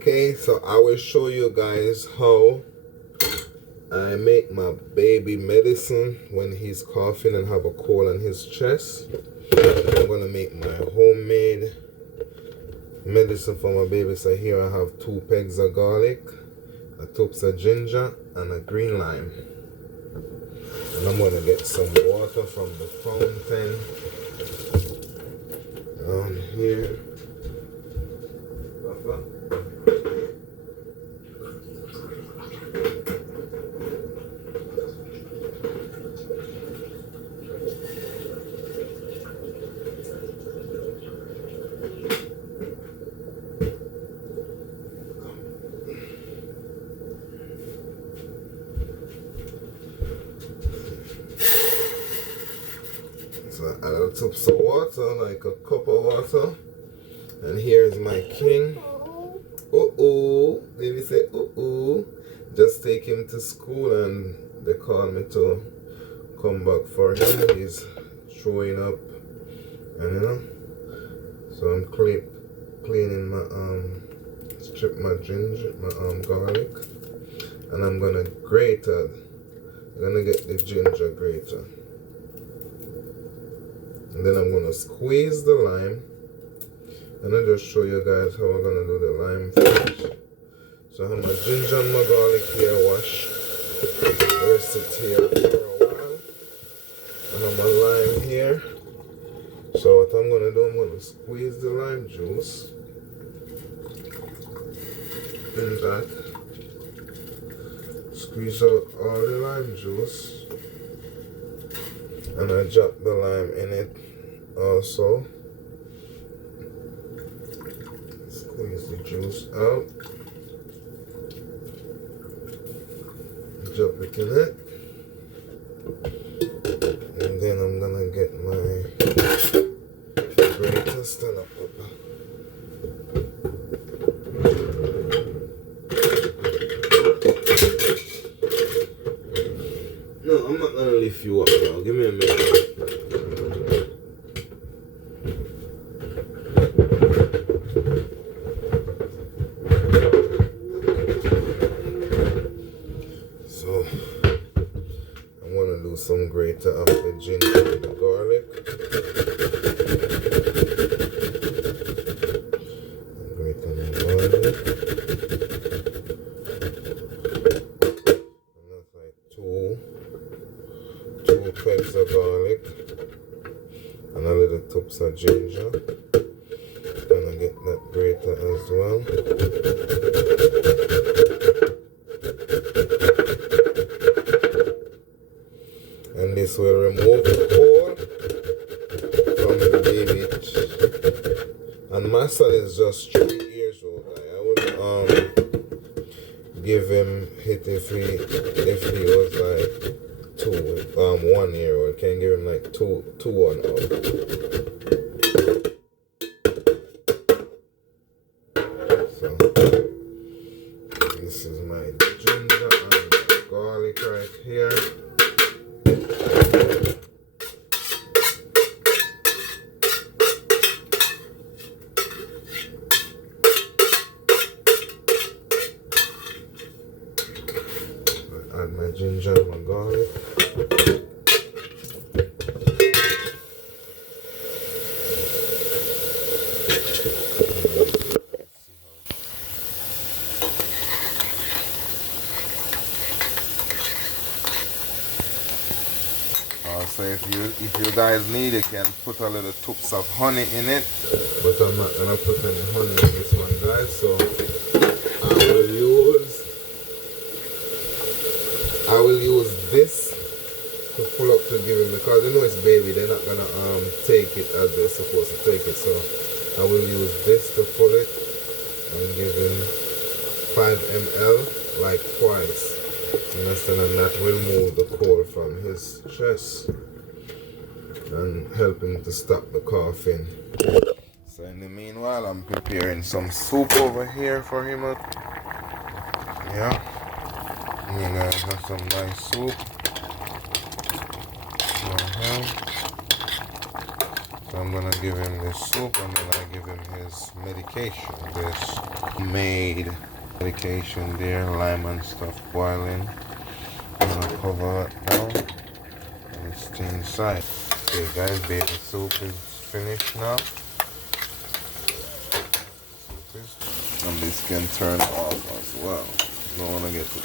Okay, so I will show you guys how I make my baby medicine when he's coughing and have a cold on his chest. I'm gonna make my homemade medicine for my baby. So here I have 2 pegs of garlic, a tubs of ginger, and a green lime. And I'm gonna get some water from the fountain down here. So I add a tubs of water, like a cup of water. And here is my king. Uh-oh. Baby say uh-oh. Just take him to school and they call me to come back for him. He's throwing up. And you know. So I'm cleaning my strip my ginger, my garlic. And I'm gonna grate it. I'm gonna get the ginger grater. And then I'm gonna squeeze the lime. And I'll just show you guys how we're gonna do the lime first. So I have my ginger and my garlic here washed. Rest it here for a while. I have my lime here. So what I'm gonna do, I'm gonna squeeze the lime juice in that. Squeeze out all the lime juice. And I drop the lime in it also. Squeeze the juice out. Drop it in it. And then I'm gonna get my grater stand up. No, I'm not gonna lift you up now. Give me a minute. So I'm gonna do some grater of the ginger and the garlic. Grater the garlic. And that's like two pegs of garlic and a little tubs of ginger. Gonna get that grater as well. And this will remove the core from the baby. And my son is just 3 years old. I would give him hit if he was like 1 year old. Can give him like two and up. So this is my ginger and garlic right here. Add my ginger and my garlic. So if you guys need, you can put a little tubs of honey in it. But I'm not gonna put any honey in this one, guys. So I will use this to pull up to give him, because they know it's baby, they're not gonna take it as they're supposed to take it. So I will use this to pull it and give him 5 ml like twice. Understand? And that will move the cold from his chest and help him to stop the coughing. So in the meanwhile, I'm preparing some soup over here for him. Yeah. You guys have some nice soup. So I'm gonna give him this soup and then I give him his medication. This made medication there, lime and stuff boiling. I'm gonna cover it down and stay inside. Okay guys, baby soup is finished now. And this can turn off as well. Don't wanna get too